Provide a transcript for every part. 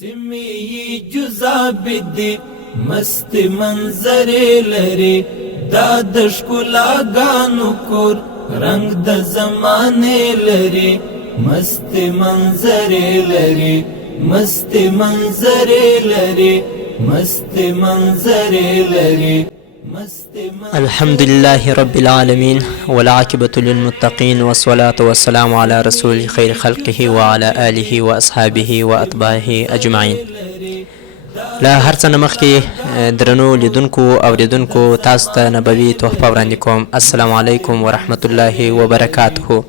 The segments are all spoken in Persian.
سیمی جزا بدی مست منظر لري دا د ښکلاګانو کور رنگ د زمانه لري مست منظر لري مست منظر لري مست منظر لري الحمد لله رب العالمين والعاقبة للمتقين والصلاة والسلام على رسول خير خلقه وعلى آله وأصحابه وأتباعه أجمعين. لا هر څه نه مخکې درنو لیدونکو اوریدونکو تاسو ته نبوي تحفه وړاندې کوم. السلام علیکم ورحمت الله وبرکاته.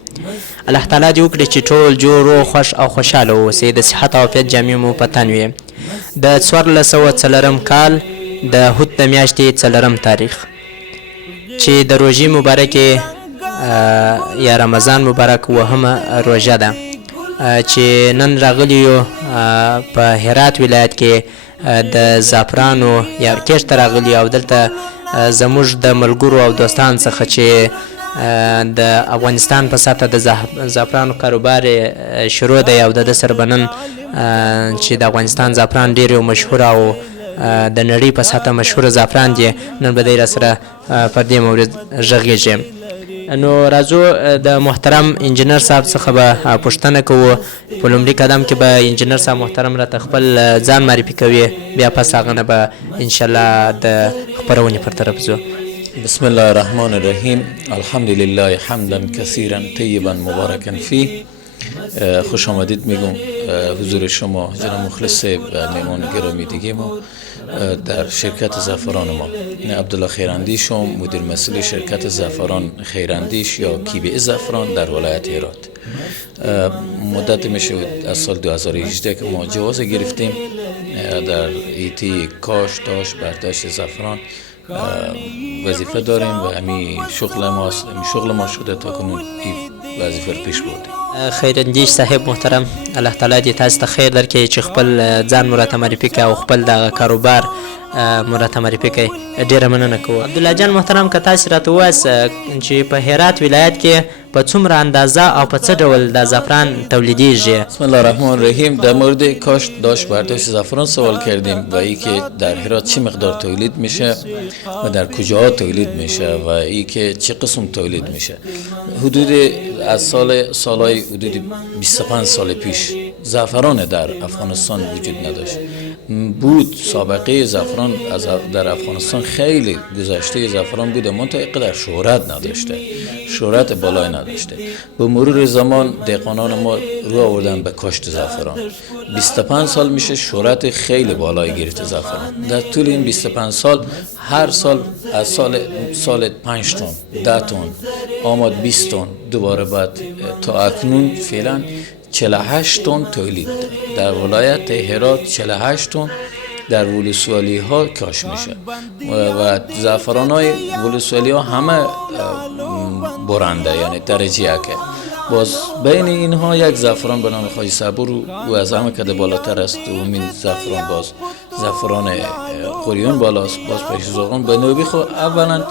الله تعالی دې وکړي چې ټول جوړ خوش او خوشاله اوسئ، د صحت او عافیت جامې مو په تن وي. د 1404 کال د هوت د میاشتې 4 تاریخ چې د روژې مبارکې یا رمضان مبارک وهمه روژه ده چې نن راغلی یو په هرات ولایت کې د زعفرانو یا کښت راغلی او دلته زموږ د ملګرو او دوستان څخه چې د افغانستان په سطح د زعفرانو کاروبار شروع دی او د سره بنن چې د افغانستان زعفران ډېر مشهور او د نړۍ په سطح مشهور زعفران دي. نن به دی را سره پر دې مورد غږیږي. نو راځو د محترم انجینر صاحب څخه به پوښتنه کوو. په لومړي قدم کې به انجینر صاحب محترم راته خپل ځان معرفي کوي، بیا پس هغه نه به انشاءالله د خپرونې پر طرف ځو. بسم الله الرحمن الرحیم. الحمد لله حمدا کثیرا طیبا مبارکا فیه. خوش آمدید میگم حضور شما جناب مخلص میمان گرامی دیگه ما در شرکت زعفران ما. عبدالله خیراندیش هم مدیر مسئول شرکت زعفران خیراندیش یا کیبی زعفران در ولایت هرات. مدت میشه از سال 2018 که ما جواز گرفتیم در ایتی کاشت برداشت زعفران وظیفه داریم و همین شغل ما شده تا کنون این وظیفه رو پیش بردیم. خیراندیش صاحب محترم، الله تعالی دې تاسو ته خیر درکړي چې خپل ځان مو راته معرفي کړئ او خپل دغه کاروبار مو راته معرفي کړئ. ډېره مننه کوو. عبدالله جان محترم، که تاسو راته ووایاست چې په هرات ولایت کې په څومره اندازه او په څه ډول د زعفران تولیدیږي؟ بسم الله الرحمن الرحیم. در مورد کاشت برداشت زعفران سوال کردیم و ای که در هرات چه مقدار تولید میشه و در کجاها تولید میشه و ای که چه قسم تولید میشه. حدود از سالهای حدود 25 سال پیش زعفران در افغانستان وجود نداشت. بود سابقه زعفران در افغانستان خیلی گذشته زعفران بود، منتها اینقدر شهرت نداشته، شهرت بالای نداشته. به مرور زمان دهقانان ما رو آوردن به کاشت زعفران. 25 سال میشه شهرت خیلی بالای گرفته زعفران. در طول این 25 سال هر سال از سال 5 تن 10 تن آمد 20 تن دوباره بعد تا اکنون فعلا 48 تن تولید در ولایت هرات. 48 تن در ولسوالی ها کاش میشه و زعفران های ولسوالی ها همه برنده، یعنی درجه یکه. باز بین اینها یک زعفران به نام خواجه صبور و از همه کده بالاتر است و این زعفران باز زعفران قریون بالاست. باز پیش زغان به نوبی خود اولا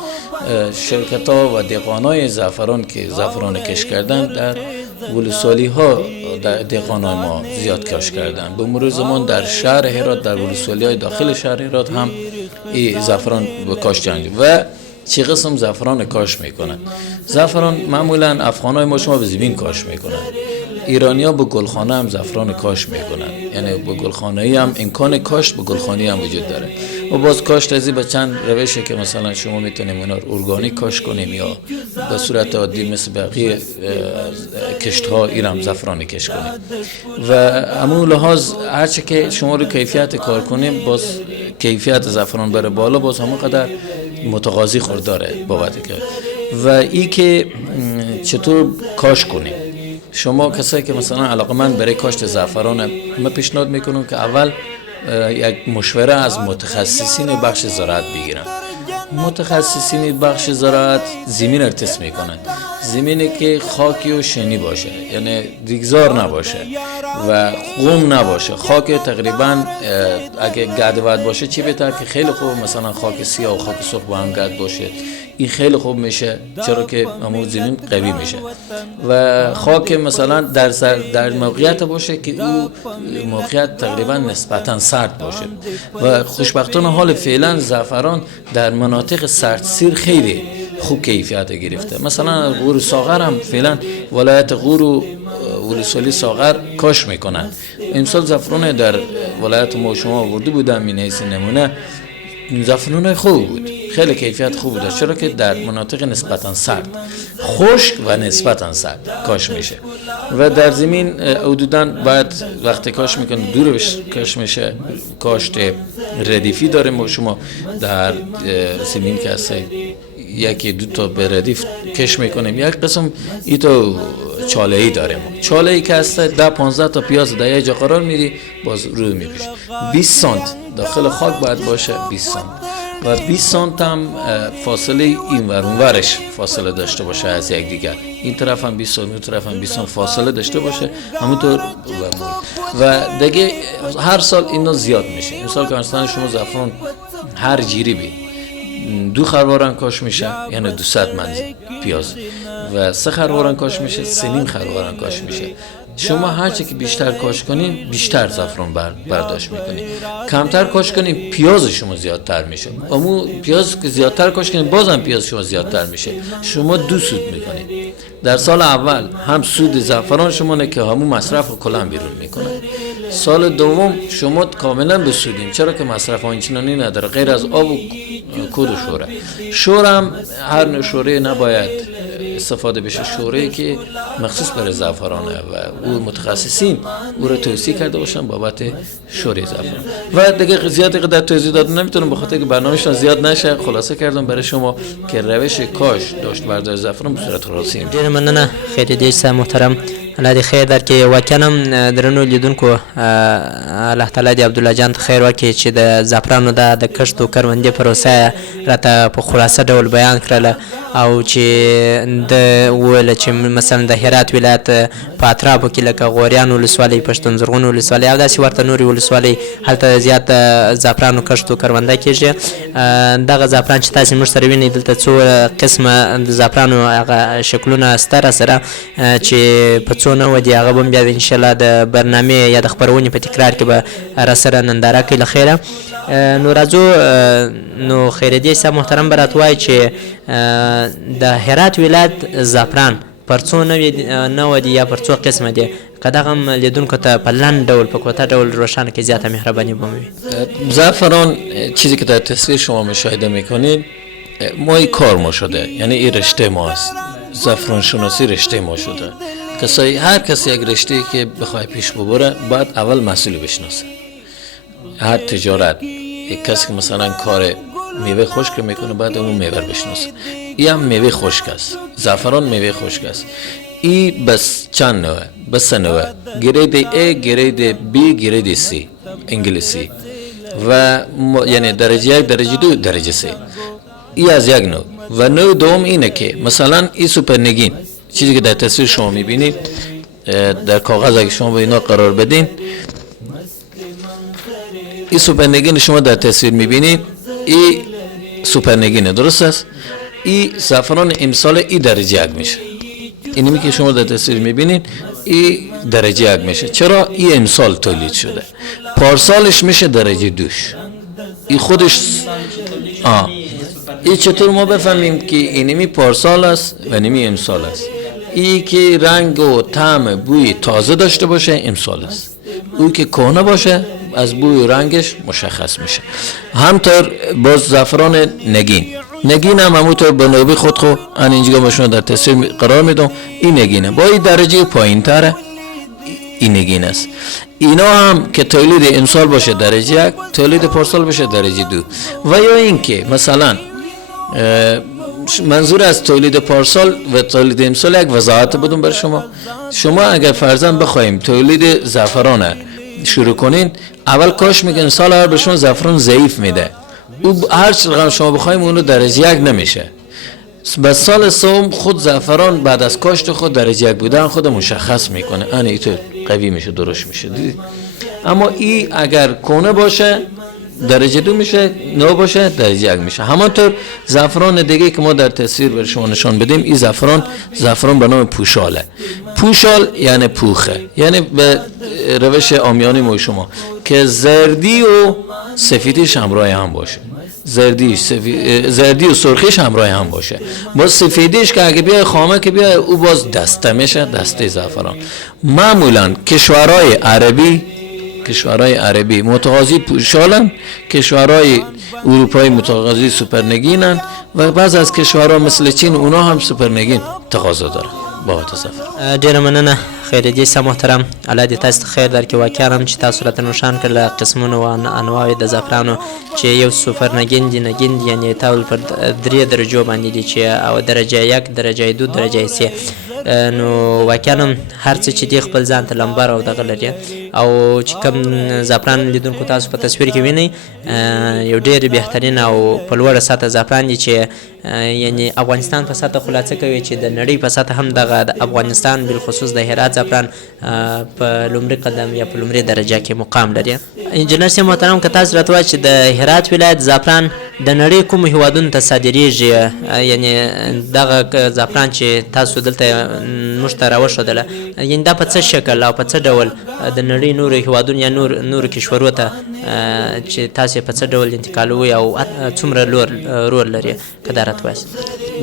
شرکت ها و دهقان های زعفران که زعفران کش کردن در ولسوالی ها در دهقان های ما زیاد کاش کردن. به مرور زمان در شهر هرات در ولسوالی های داخل شهر هرات هم این زعفران به کاش جنگ و چه قسم زعفران کاش میکنن. زعفران معمولا افغانای ما شما به زمین کاش میکنن، ایرانی ها به گلخانه هم زعفران کاش میکنن، یعنی به گلخانه‌ای هم امکان کاشت به گلخانه‌ای هم وجود داره. و باز کاشت ازی به چند روشه که مثلا شما میتونیم اونا ارگانیک کاشت کنیم یا به صورت عادی مثل بقیه کشت ها ایرم زعفران کش کنیم. و همون لحاظ هرچه که شما رو کیفیت کار کنیم باز کیفیت زعفران بره بالا، باز همون قدر متقاضی خورداره بابت که. و ای که چطور کاش کنیم. شما کسایی که مثلا علاقمند برای کاشت زعفران، من پیشنهاد میکنم که اول یک مشوره از متخصصین بخش زراعت بگیرن. متخصصین بخش زراعت زمین رو تست میکنن، زمینی که خاکی و شنی باشه، یعنی ریگزار نباشه و قم نباشه. خاک تقریبا اگه گرد باشه چی بهتر که خیلی خوب مثلا خاک سیاه و خاک سرخ با هم گرد باشه این خیلی خوب میشه، چرا که همون زمین قوی میشه. و خاک مثلا در موقعیت باشه که او موقعیت تقریبا نسبتا سرد باشه و خوشبختانه حال فعلا زعفران در مناطق سردسیر خیلی خوب کیفیت گرفته. مثلا غور ساغر هم فعلا ولایت غور و ولسوالی ساغر کاش میکنن. امسال زعفران در ولایت ما شما آورده بودم، این حیث نمونه زعفران خوب بود، خیلی کیفیت خوب بود، چرا که در مناطق نسبتا سرد، خشک و نسبتا سرد کاش میشه. و در زمین حدوداً بعد وقتی کاش میکنه دور کاش میشه، کاشت ردیفی داریم ما شما در زمین که هست یکی دو تا به ردیف کش میکنیم، یک قسم ای تو چاله‌ای داریم، چاله‌ای که هست 10-15 تا پیاز در یک جا قرار میدی باز روی میکشی. 20 سانت داخل خاک باید باشه، 20 سانت و 20 سانت هم فاصله این ور اون ورش فاصله داشته باشه از یک دیگر، این طرف هم 20 سانت اون طرف هم 20 سانت فاصله داشته باشه، همونطور و دیگه هر سال اینا زیاد میشه. امسال که مثلا شما زعفران هر جیری بی 2 خرواران کاش میشه، یعنی 200 منزل پیاز و 3 خرواران کاش میشه، 3.5 خرواران کاش میشه. شما هرچی که بیشتر کاش کنین بیشتر زعفران برداشت میکنین، کمتر کاش کنین پیاز شما زیادتر میشه. اما پیاز که زیادتر کاش کنین بازم پیاز شما زیادتر میشه، شما 2 سود میکنین. در سال اول هم سود زعفران شما نه که همون مصرف رو کلا بیرون میکنه. سال دوم شما کاملا بسودین، چرا که مصرف آنچنانی نداره غیر از آب و کود و شوره. شوره هم هر نوع شوره نباید استفاده بشه، شوره‌ای که مخصوص برای زعفرانه و او متخصصین او را توصیه کرده باشن بابت شوره زعفران. و دیگه زیاد قدرت توضیح دادن نمیتونم بخاطر که برنامه‌شون زیاد نشه، خلاصه کردم برای شما که روش کاش داشت برداشت زعفران به صورت خلاصی. ډیر مننه خیر دې صاحب محترم، الله دې خیر درکړي. واقعا هم درنو لیدونکو الله تعالی دې عبدالله جان ته خیر وکړي چې د زعفرانو د کښت او کروندې پروسه راته په خلاصه ډول بیان کړله او چې د وویل چې مثلا د هرات ولایت په اطرافو کې لکه غوریان ولسوالۍ، پښتون زرغون ولسوالۍ او داسې ورته نورې ولسوالۍ هلته زیات زعفرانو کښت او کرونده کېږي. دغه زعفران چې تاسې موږ سره وینئ دلته څو قسمه د زعفرانو هغه شکلونه سته راسره چې په څو نوع دي، هغه به هم بیا انشاءالله د برنامې یا د خپرونې په تکرار کې به راسره ننداره کوي له خیره. نو راځو نو خیرالدین صاحب محترم به راته وایي چې د هرات ولایت زعفران پر څو نوع دي یا پر څو قسمه دي، که دغه هم لیدونکو ته په لنډ ډول په کوتاه ډول روښانه کړي زیاته مهرباني به وي. زعفران چیزی که در تصویر شما مشاهده میکنید مای کار ما شده، یعنی این رشته ما است، زعفران شناسی رشته ما شده. هر کسی یک رشته که بخواه پیش ببره باید اول مسئول بشناسه. هر تجارت یک کسی که مثلا کار میوه خشک میکنه باید اون میوه بشناسه. این هم میوه خشک است، زعفران میوه خشک است. این بس چند نوعه؟ بس 3 نوعه، گرید A، گرید B، گرید C انگلیسی و یعنی درجه 1، درجه 2، درجه 3. این از یک نوع. و نوع دوم اینه که مثلا این سوپر نگین چیزی که در تصویر شما میبینید در کاغذ اگه شما به اینا قرار بدین، این سوپرنگین شما در تصویر میبینید، این سوپرنگینه، درست است؟ این زعفران امسال این درجه 1 میشه. اینمی که شما در تصویر میبینید این درجه 1 میشه. چرا؟ این امسال تولید شده. پارسالش میشه درجه 2. این خودش این چطور ما بفهمیم که اینمی پارسال است و اینمی امسال است؟ این که رنگ و طعم بوی تازه داشته باشه امسال است، او که کهنه باشه از بوی و رنگش مشخص میشه. همطور باز زعفران نگین هم همونطور به نوبه خود اینجا ما شما در تصویر قرار میدم، این نگینه با این درجه پایین تره، این نگین است. اینا هم که تولید امسال باشه درجه 1، تولید پارسال باشه درجه 2. و یا این که مثلا منظور از تولید پارسال و تولید امسال یک وضاحت بدم بر شما اگر فرضاً بخوایم تولید زعفران شروع کنین، اول کاش میگن سال اول به شما زعفران ضعیف میده، او هر چقدر شما بخوایم اونو درجه 1 نمیشه. بس سال سوم خود زعفران بعد از کاشت خود درجه 1 بودن خود مشخص میکنه، اینطور قوی میشه، درشت میشه. اما این اگر کهنه باشه درجه 2 میشه، نو باشه درجه 1 میشه. همانطور زعفران دیگه که ما در تصویر بر شما نشان بدیم، این زعفران به نام پوشاله. پوشال یعنی پوخه، یعنی به روش عامیانه ما شما که زردی و سفیدیش همراه هم باشه، زردی و سرخیش همراه هم باشه. باز سفیدیش که اگه بیای خامه که بیای او باز دسته میشه، دسته زعفران. معمولا کشورهای عربی متقاضی پوشالن، کشورهای اروپایی متقاضی سوپرنگینن و بعض از کشورها مثل چین اونا هم سوپرنگین تقاضا دارن بابت زعفران. ډیره مننه خیرجی صاحب محترم، الله دې تاسو ته خیر درکړي. واقعا هم چې تاسو راته نښان کړل قسمونه و انواع د زعفرانو چې یو سوپرنگین دي، نگین دي، یعنی تاول پر 3 درجو باندې دي چې او درجه 1 درجه 2 درجه 3. نو واقعا هم هر څه چې دی خپل ځان ته لمبر او دغه لري. او چې کوم زعفران لیدونکو تاسو په تصویر کې وینئ، یو ډېر بهترین او په لوړه سطحه زعفران دي چې یعنی افغانستان په سطحه خلاصه کوي چې د نړۍ په سطحه هم دغه د افغانستان بالخصوص د هرات زعفران په لومړي قدم یا په لومړي درجه کې مقام لري. انجینر صاحب محترم، که تاسو راته وایئ چې د هرات ولایت زعفران د نړۍ کومو هیوادونو ته صادریږي، یعنی دغه زعفران چې تاسو دلته موږ ته راوښودله، یعنی دا په څه شکل او په څه ډول د نړۍ نورو هیوادونو یا نورو کشورو ته چې تاسو په څه ډول انتقالوي او څومره رول لري، که دا راته وایئ.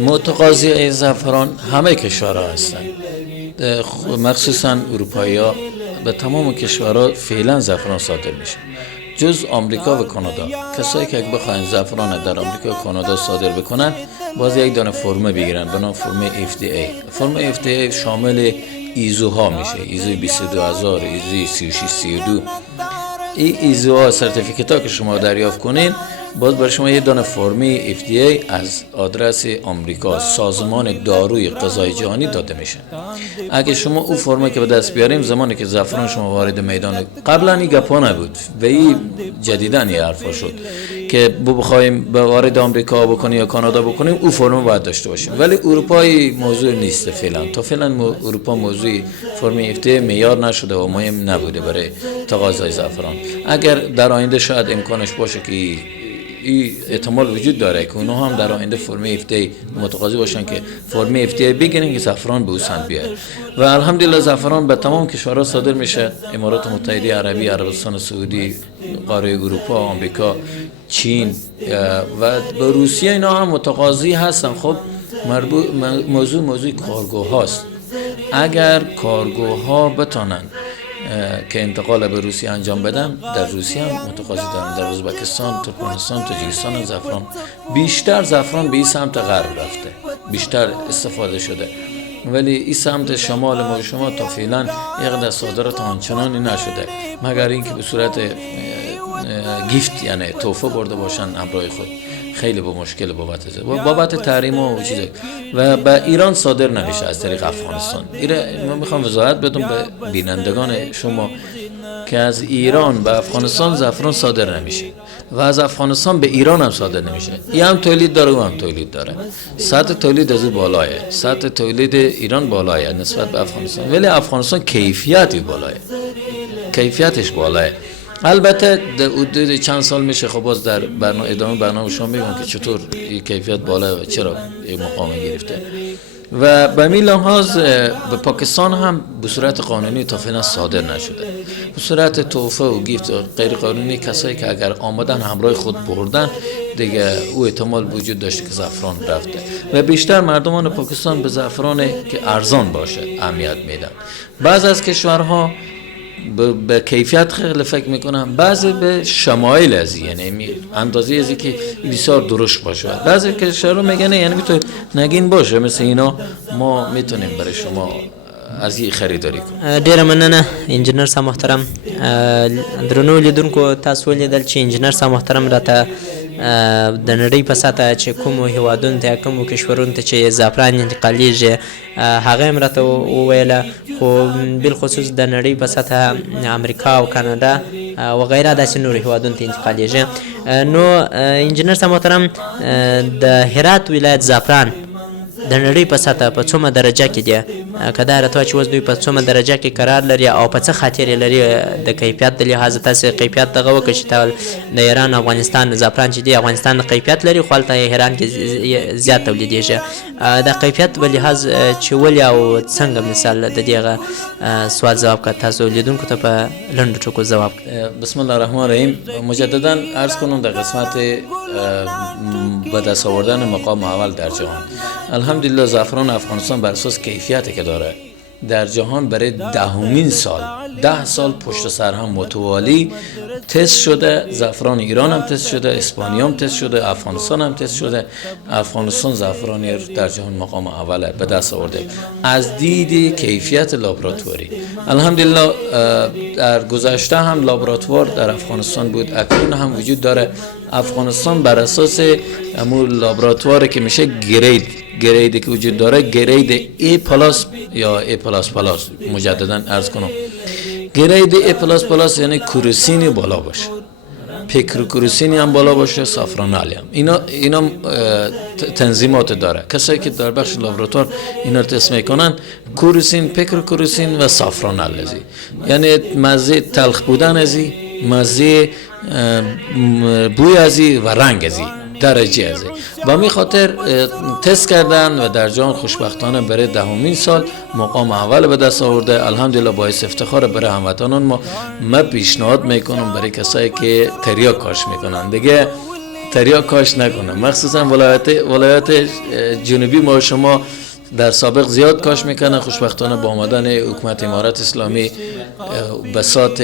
متقاضی زعفران همه کشورها هستن، مخصوصا اروپایی ها به تمام کشورها فعلا زعفران صادر میشه جز آمریکا و کانادا. کسایی که اگه بخواین زعفران در آمریکا و کانادا صادر بکنن باز یک دانه فرمه بگیرن به نام فرمه FDA. فرمه FDA شامل ایزوها میشه، ایزوی 22000، ایزوی 3632. این ایزوها سرتیفیکت ها که شما دریافت کنین باز برای شما یه دانه فرمی FDA از آدرس آمریکا، سازمان داروی غذای جهانی داده میشه. اگه شما او فرمی که به دست بیاریم زمانی که زعفران شما وارد میدان، قبلا این گپا نبود و این جدیداً یه حرفا شد که بخوایم وارد آمریکا بکنیم یا کانادا بکنیم او فرم باید داشته باشیم، ولی اروپایی موضوع نیست فعلا. تا فعلا اروپا موضوع فرم FDA معیار نشده و مهم نبوده برای تقاضای زعفران. اگر در آینده شاید امکانش باشه که این احتمال وجود داره که اونها هم در آینده فرم FDA متقاضی باشن که فرم FDA بگیرن که زعفران به اوسند بیاد. و الحمدلله زعفران به تمام کشورها صادر میشه، امارات متحده عربی، عربستان سعودی، قاره اروپا، آمریکا، چین و به روسیه اینا هم متقاضی هستن. خب موضوع کارگوه هاست. اگر کارگوه ها بتانن که انتقال به روسیه انجام بدن، در روسیه هم متقاضی دارن، در ازبکستان، ترکمنستان، تاجیکستان زعفران بیشتر زعفران به این سمت غرب رفته، بیشتر استفاده شده، ولی این سمت شمال ما شما تا فعلا یقدر صادرات آنچنانی نشده، مگر اینکه به صورت گیفت یعنی تحفه برده باشن همراه خود. خیلی با مشکل بابت تحریم و چیزا و به ایران صادر نمیشه از طریق افغانستان. من میخوام وضاحت بدم به بینندگان شما که از ایران به افغانستان زعفران صادر نمیشه و از افغانستان به ایران هم صادر نمیشه. این هم تولید داره و هم تولید داره. سطح تولید از او بالاه، سطح تولید ایران بالاه نسبت به افغانستان، ولی افغانستان کیفیتی بالاه، کیفیتش بالاه. البته حدود چند سال میشه خب باز در ادامه برنامه شما میگم که چطور این کیفیت بالا و چرا این مقام گرفته. و به این لحاظ به پاکستان هم به صورت قانونی تا فعلا صادر نشده. به صورت تحفه و گیفت غیر قانونی کسایی که اگر آمدن همراه خود بردن دیگه او احتمال وجود داشته که زعفران رفته و بیشتر مردمان پاکستان به زعفران که ارزان باشه اهمیت میدن. بعض از کشورها به کیفیت خیلی فکر میکنم، بعضی به شمایل از یعنی اندازه ازی که بسیار درشت باشه. بعضی کشورها میگن یعنی میتونه نگین باشه، مثل اینا ما میتونیم برای شما از این خریداری کنیم. ډیره مننه انجینر صاحب محترم. درنو لیدونکو تاسو ولیدل چې انجینر صاحب محترم راته د نړۍ په سطحه چې کومو هیوادونو ته کومو کشورونو ته چې زعفران انتقالیږي هغه هم راته وویله، خو بالخصوص د نړۍ په سطحه امریکا او کانادا وغیره داسې نورو هیوادونو ته انتقالیږي. نو انجینر صاحب محترم د هرات ولایت زعفران د نړۍ په سطحه په څومره درجه کې دي، که دا راته چې اوس دوی په څومره درجه کې قرار لري او په څه خاطر یې لري د کیفیت د لحاظه. تاسې کیفیت دغه وکړئ چې د ایران او افغانستان زعفران چې دی افغانستان د کیفیت لري خو هلته ایران کې زیات تولیدېږي. د کیفیت په لحاظ چې ولې او څنګه مثال د دغه سوال جواب که تاسو لیدونکو ته په لنډو ټکو جواب. بسم الله الرحمن الرحیم. مجددا عرض کنم در قسمت به دست آوردن مقام اول در جهان، الحمدلله زعفران افغانستان بر اساس کیفیتی که داره در جهان برای 10مین سال 10 سال پشت سر هم متوالی تست شده. زعفران ایران هم تست شده، اسپانیا هم تست شده، افغانستان هم تست شده. افغانستان زعفرانی در جهان مقام اول به دست آورده از دید کیفیت لابراتواری. الحمدلله در گذشته هم لابراتوار در افغانستان بود، اکنون هم وجود داره. افغانستان بر اساس همون لابراتواری که میشه گریدی که وجود داره، گرید ای پلاس یا ای پلاس پلاس، مجددا عرض کنم گرید ای پلاس پلاس یعنی کروسینی بالا باشه، پیکر کروسینی هم بالا باشه، سافرانالی هم. اینا تنظیمات داره. کسایی که در بخش لابراتوار اینا رو تست میکنن، کروسین، پیکر کروسین و سافرانال ازی، یعنی مزه تلخ بودن ازی، مزه بوی ازی و رنگ ازی، درجه ازی. با می خاطر تست کردن و در جهان خوشبختانه برای 10مین سال مقام اول به دست آورده. الحمدلله باعث افتخار برای هموطنان ما. من پیشنهاد میکنم برای کسایی که تریاک کاش میکنن دیگه تریاک کاش نکنن، مخصوصا ولایات جنوبی ما شما در سابق زیاد کاش میکنن. خوشبختانه با آمدن حکومت امارت اسلامی بساط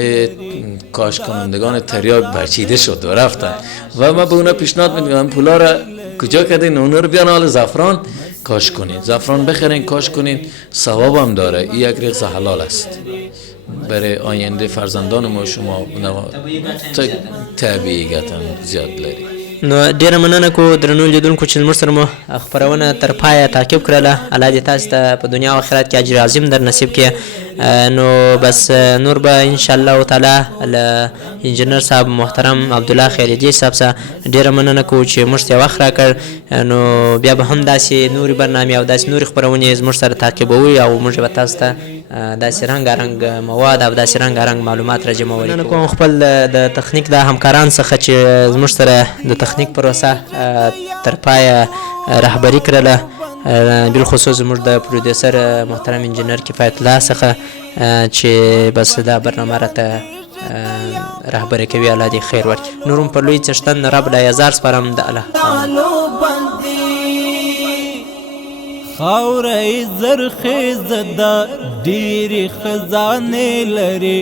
کاش کنندگان تریاک برچیده شد و رفتن و من به اونا پیشنهاد میدم پولا را کجا کردین اونا رو بیان حال زعفران کاش کنین، زعفران بخرین کاش کنین، ثواب هم داره. این یک رزق حلال است برای آینده فرزندان ما شما طبیعیت هم زیاد لري. نو ډیره مننه کو درنو لیدونکو چې زموږ سره مو خپرونه تر پایه تعقیب کړله. الله دې تاسو ته په دنیا او آخرت کې اجر عظیم در نصیب کړي. نو بس نور به ان شاء الله تعالی له انجینر صاحب محترم عبدالله خیریدی صاحب څخه ډیره مننه کو چې موږ ته وخت راکړ. نو بیا به هم داسې نورې برنامې او داسې نورې خپرونې زموږ سره تعقیبوي او موږ به تاسو ته داسې رنګارنګ مواد او داسې رنګارنګ معلومات راجموي. مننه کوم خپل د تخنیک د همکاران څخه چې زموږ سره د تخنیک پروسه تر پایه رهبري کړله، بالخصوص زموږ د پرودیوسر محترم انجینر کفایت الله څخه چې بس دا برنامه راته رهبري کوي. الله دې خیر ورکړي. نور هم په لوی څښتن رب له هزار سپارم د الله خاورې زرخیزه ده ډېرې خزانې لري،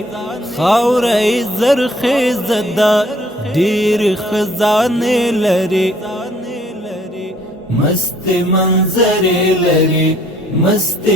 خاورې زرخیزه ده ډېرې خزانې لري، مست منظرې لري، مست